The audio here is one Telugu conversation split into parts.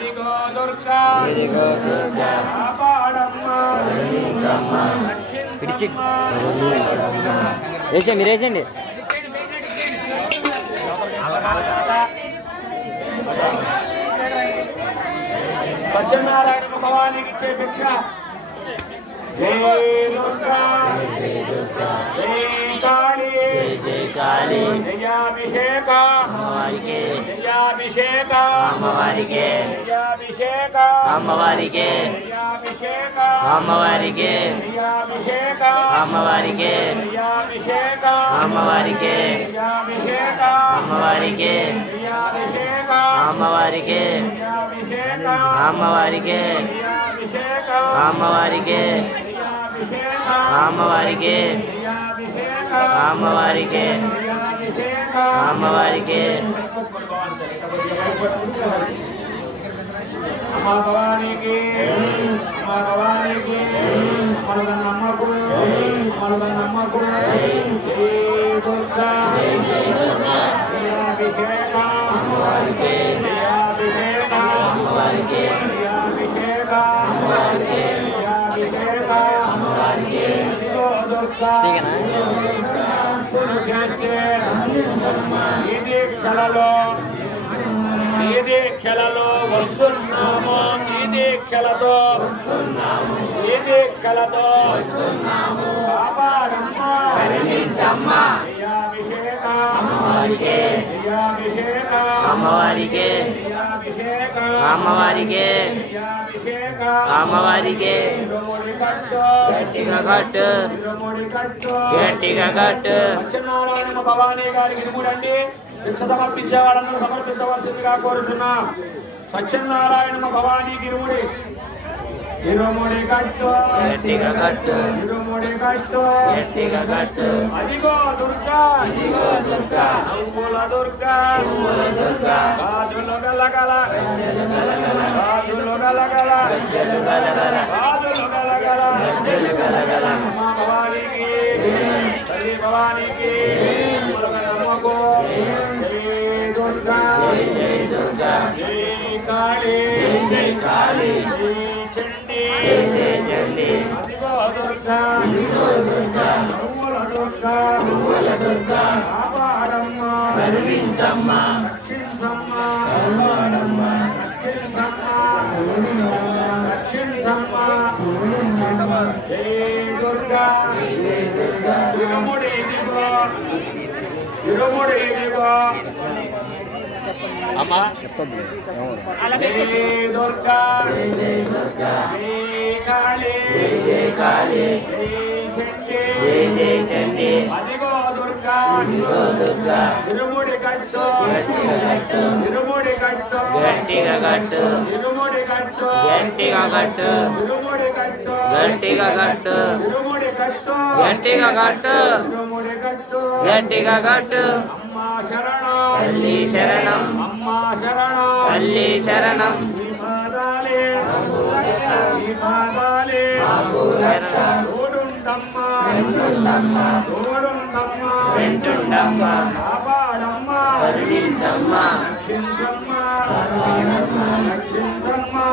ఇదిగో దుర్గా కాపాడమ్మా వేసే మీరు వేసేయండి. సత్యనారాయణ భగవానికి ఇచ్చే భిక్ష. జై దుర్గా జై కాళీ జై కాళీ. జయాభిషేక అమ్మవారికి జయాభిషేక అమ్మవారికి జయాభిషేక అమ్మవారికి జయాభిషేక అమ్మవారికి జయాభిషేక అమ్మవారికి జయాభిషేక అమ్మవారికి జయాభిషేక అమ్మవారికి జయాభిషేక అమ్మవారికి జయాభిషేక అమ్మవారికి జయాభిషేక అమ్మవారికి అమ్మవారికి అమ్మవారికి అమ్మవారికి అమ్మా భవానికి అమ్మా భవానికి నమ్మకు నమ్మకు దుర్గా అభిషేక అభిషేక అభిషేక ఠీకేనా? ఈ దీక్షలలో వస్తున్నాము. ఈ దీక్షలతో అమ్మవారికి అమ్మవారికి అమ్మవారికి గట్టిగా కట్టు గట్టిగా కట్టు. సత్యనారాయణ భవానీ గారికి ఇరుముడండి. భిక్ష సమర్పించే వాళ్ళందరూ సమర్పించవలసిందిగా కోరుతున్నా. సత్యనారాయణ భవానీకి ఇరుముడి ఇరుముడి కట్టు గట్టిగా కట్టు ఇరుముడి కట్టు గట్టిగా కట్టు. అదిగో దుర్గా అదిగో దుర్గా అమ్ముల దుర్గా గాజులు గలగల గాజులు గలగల గాజులు గలగల అమ్మా భవానీకి శ్రీ భవానీకి నమ్మకు. జై దుర్గా జై దుర్గా జై కాళీ జై కాళీ జై చండీ జై చండీ. అదిగో దుర్గా అమ్ముల దుర్గా కాపాడమ్మా కరుణించమ్మా రక్షించమ్మా కాపాడమ్మా రక్షించమ్మా. జై దుర్గా ఇరుముడి ఇదిగో అమ్మా. జై దుర్గా జై దుర్గా జై కాళీ జై కాళీ జై చండీ జై చండీ. అదిగో దుర్గా అదిగో దుర్గా ఇరుముడి కట్టు గట్టిగా కట్టు ఇరుముడి కట్టు గట్టిగా కట్టు ఇరుముడి కట్టు గట్టిగా కట్టు ఇరుముడి కట్టు గట్టిగా కట్టు ఇరుముడి కట్టు గట్టిగా కట్టు ఇరుముడి కట్టు గట్టిగా కట్టు. అమ్మా శరణం తల్లి శరణం అమ్మా శరణం తల్లి శరణం ఈ పాదాలే మాకు రక్ష తోడుండమ్మా వెంటుండమ్మా తోడుండమ్మా వెంటుండమ్మా కాపాడమ్మా కరుణించమ్మా రక్షించమ్మా కాపాడమ్మా రక్షించమ్మా.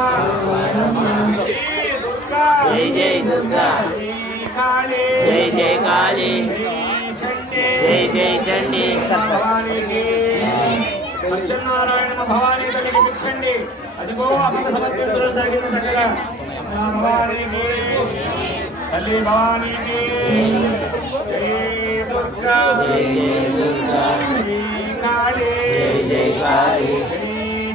జై దుర్గా జై జై దుర్గా జై కాళీ జై జై కాళీ జై చండీ జై జై చండీ. భవానీకి సత్యనారాయణ భవానీ తల్లికి పిచ్చండి. అదిగో అక్కడ సమర్పించడం జరిగింది చక్కగా. భవానీకి తల్లి భవానీకి జై దుర్గా జై జై దుర్గా జై కాళీ జై జై కాళీ జై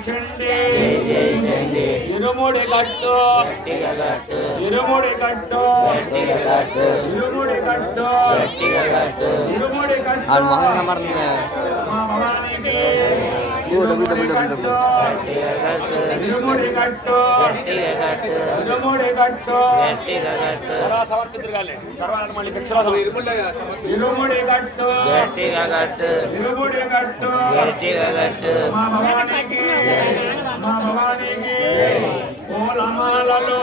చండీ జై జై చండీ. ఇరుముడి కట్టు గట్టిగా కట్టు ఇరుముడి కట్టు గట్టిగా కట్టు ఇరుముడి కట్టు గట్టిగా కట్టు. ఇరుముడి కట్టు ఆడు మొహం కనబడుతుంది. భవానీకి గట్టిగా కట్టు ఇరుముడి కట్టు గట్టిగా కట్టు ఇరుముడి కట్టు గట్టిగా కట్టు తర్వాత సమర్పించగాలి. తర్వాత మళ్ళీ భిక్షలో ఇరుముడి కట్టు గట్టిగా కట్టు ఇరుముడి కట్టు గట్టిగా కట్టు. మా భవానీకి పూలమాలలో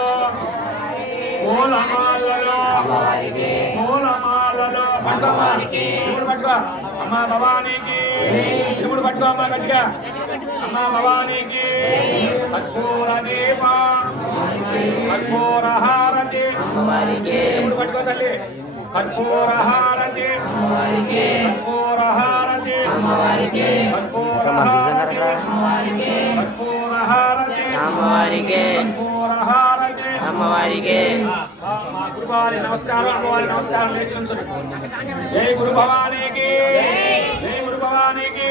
పూలమాలలో అమ్మవారికి పూలమాలలో అమ్మవారికి శివుడు పట్టుకో అమ్మా భవానీకి శివుడు పట్టుకో అమ్మా గట్టిగా అమ్మ భవానీకి కర్పూర దీప కర్పూర హారతి అమ్మవారికి ఇప్పుడు పట్టుకో తల్లి కర్పూర హారతి అమ్మవారికి కర్పూర హారతి అమ్మవారికి కర్పూర హారతి కర్పూర హారతి అమ్మవారికి కర్పూర హారతి అమ్మవారికి మా గురువారి నమస్కారం అమ్మవారి నమస్కారం లేచి ఉంచండి. జై గురు భవానీకి జై గురు భవానీకి